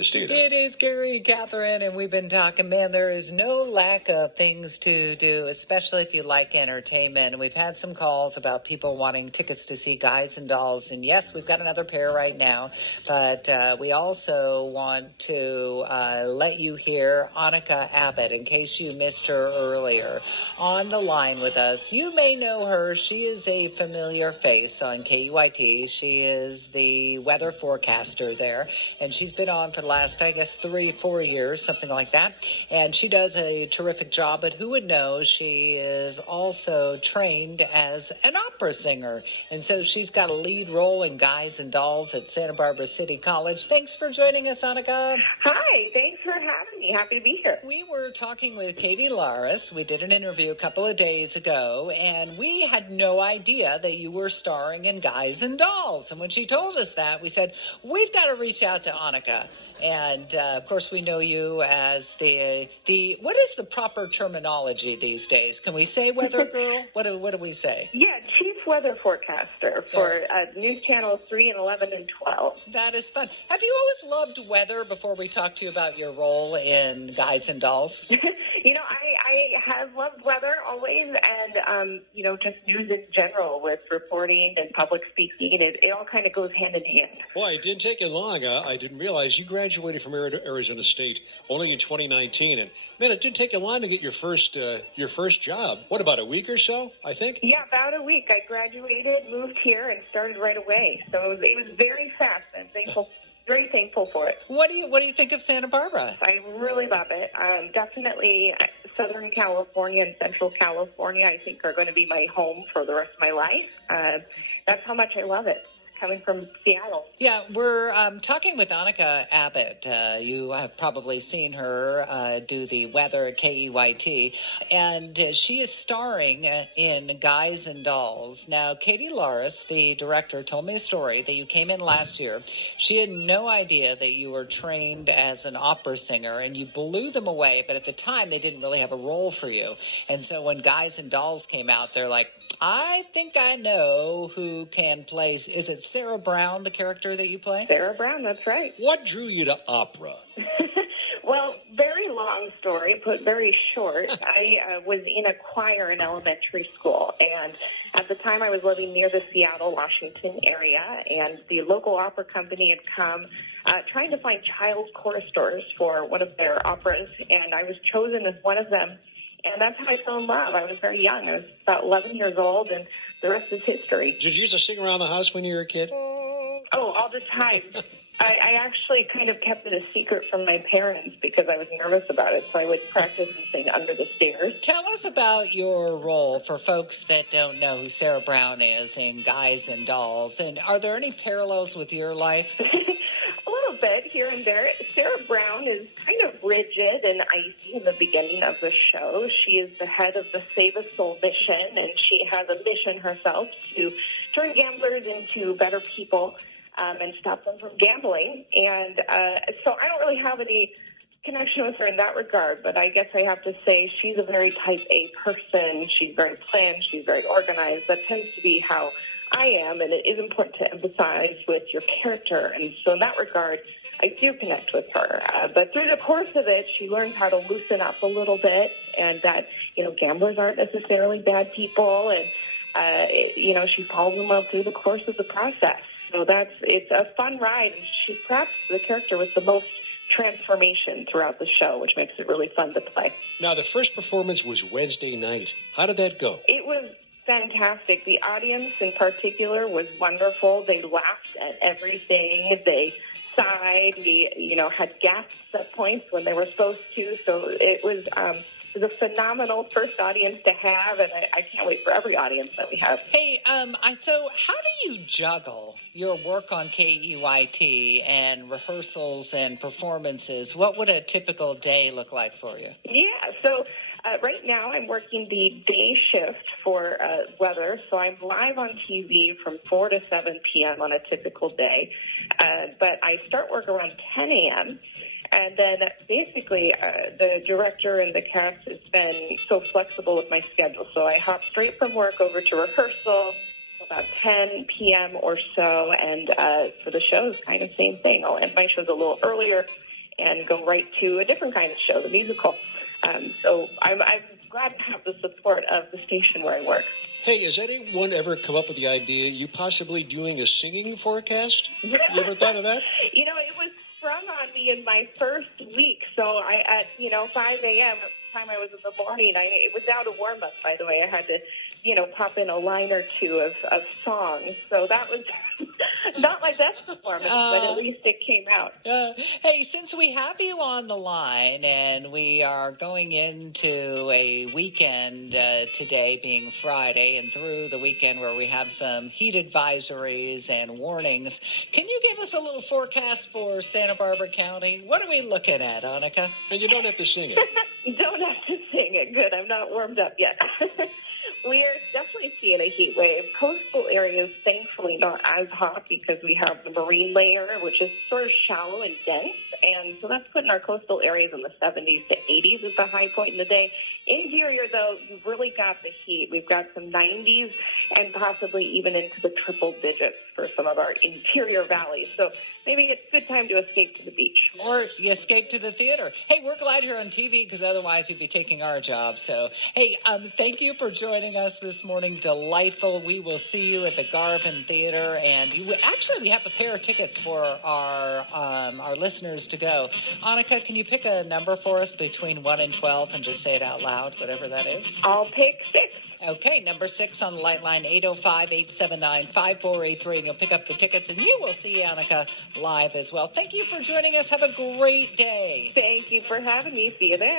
It is Gary, Catherine, and we've been talking, man, there is no lack of things to do, especially if you like entertainment. And we've had some calls about people wanting tickets to see Guys and Dolls. And yes, we've got another pair right now, but we also want to let you hear Anikka Abbott, in case you missed her earlier, on the line with us. You may know her. She is a familiar face on KUIT. She is the weather forecaster there, and she's been on for the last, I guess, 3-4 years, something like that. And she does a terrific job, but who would know she is also trained as an opera singer. And so she's got a lead role in Guys and Dolls at Santa Barbara City College. Thanks for joining us, Anikka. Hi, thanks for having me. Happy to be here. We were talking with Katie Laris. We did an interview a couple of days ago, and we had no idea that you were starring in Guys and Dolls. And when she told us that, we said, we've got to reach out to Anikka. And, of course, we know you as the what is the proper terminology these days? Can we say weather girl? What do we say? Yeah, chief weather forecaster for News Channels 3 and 11 and 12. That is fun. Have you always loved weather before we talk to you about your role in Guys and Dolls? I have loved weather always, and, just news in general with reporting and public speaking. It all kind of goes hand in hand. Well, it didn't take you long. I didn't realize you graduated from Arizona State only in 2019. And, man, it didn't take you long to get your first job. What, about a week or so, I think? Yeah, about a week. I graduated, moved here, and started right away. So it was very fast. I'm thankful. Very thankful for it. What do you think of Santa Barbara? I really love it. Definitely Southern California and Central California, I think, are going to be my home for the rest of my life. That's how much I love it, coming from Seattle. Yeah, we're talking with Anikka Abbott. You have probably seen her do the weather at KEYT, and she is starring in Guys and Dolls. Now, Katie Laris, the director, told me a story that you came in last year. She had no idea that you were trained as an opera singer, and you blew them away, but at the time, they didn't really have a role for you. And so when Guys and Dolls came out, they're like, I think I know who can play. Is it Sarah Brown, the character that you play? Sarah Brown, that's right. What drew you to opera? Well, very long story, but very short. I was in a choir in elementary school, and at the time I was living near the Seattle, Washington area, and the local opera company had come trying to find child choristers for one of their operas, and I was chosen as one of them. And that's how I fell in love. I was very young. I was about 11 years old, and the rest is history. Did you used to sing around the house when you were a kid? Oh, all the time. I actually kind of kept it a secret from my parents because I was nervous about it, so I would practice and sing under the stairs. Tell us about your role for folks that don't know who Sarah Brown is in Guys and Dolls, and are there any parallels with your life? A little bit here and there. Sarah Brown is kind of rigid and icy in the beginning of the show. She is the head of the Save a Soul mission, and she has a mission herself to turn gamblers into better people and stop them from gambling. And so I don't really have any connection with her in that regard, but I guess I have to say she's a very type A person. She's very planned. She's very organized. That tends to be how I am, and it is important to emphasize with your character. And so in that regard, I do connect with her. But through the course of it, she learns how to loosen up a little bit, and that, gamblers aren't necessarily bad people. And, she falls in love through the course of the process. So it's a fun ride. And she's perhaps the character with the most transformation throughout the show, which makes it really fun to play. Now, the first performance was Wednesday night. How did that go? It was fantastic. The audience in particular was wonderful. They laughed at everything. They sighed. We, had gasps at points when they were supposed to. So it was a phenomenal first audience to have, and I can't wait for every audience that we have. Hey, so how do you juggle your work on KEYT and rehearsals and performances? What would a typical day look like for you? Yeah, so right now I'm working the day shift for weather, so I'm live on TV from 4 to 7 p.m. on a typical day, but I start work around 10 a.m., and then basically the director and the cast has been so flexible with my schedule. So I hop straight from work over to rehearsal about 10 p.m. or so. And for the shows, kind of same thing. I'll end my shows a little earlier and go right to a different kind of show, the musical. So I'm glad to have the support of the station where I work. Hey, has anyone ever come up with the idea you possibly doing a singing forecast? You ever thought of that? It was sprung on me in my first week. So at 5 a.m., at the time I was in the morning, without a warm-up, by the way, I had to, pop in a line or two of songs. So that was not my best performance, but at least it came out. Hey, since we have you on the line and we are going into a weekend today being Friday and through the weekend where we have some heat advisories and warnings, can you give us a little forecast for Santa Barbara County? What are we looking at, Anikka? And you don't have to sing it. You don't have to sing it. Good. I'm not warmed up yet. We are definitely seeing a heat wave. Coastal areas, thankfully, not as hot because we have the marine layer, which is sort of shallow and dense. And so that's putting our coastal areas in the 70s to 80s at the high point in the day. Interior, though, you've really got the heat. We've got some 90s and possibly even into the triple digits for some of our interior valleys. So maybe it's a good time to escape to the beach. Or you escape to the theater. Hey, we're glad you're on TV because otherwise you'd be taking our job. So, hey, thank you for joining us this morning. Delightful. We will see you at the Garvin Theater. And we have a pair of tickets for our listeners to go. Anikka, can you pick a number for us between 1 and 12 and just say it out loud, whatever that is? I'll pick 6. Okay, number 6 on the light line, 805-879-5483. And you'll pick up the tickets, and you will see Anikka live as well. Thank you for joining us. Have a great day. Thank you for having me. See you there.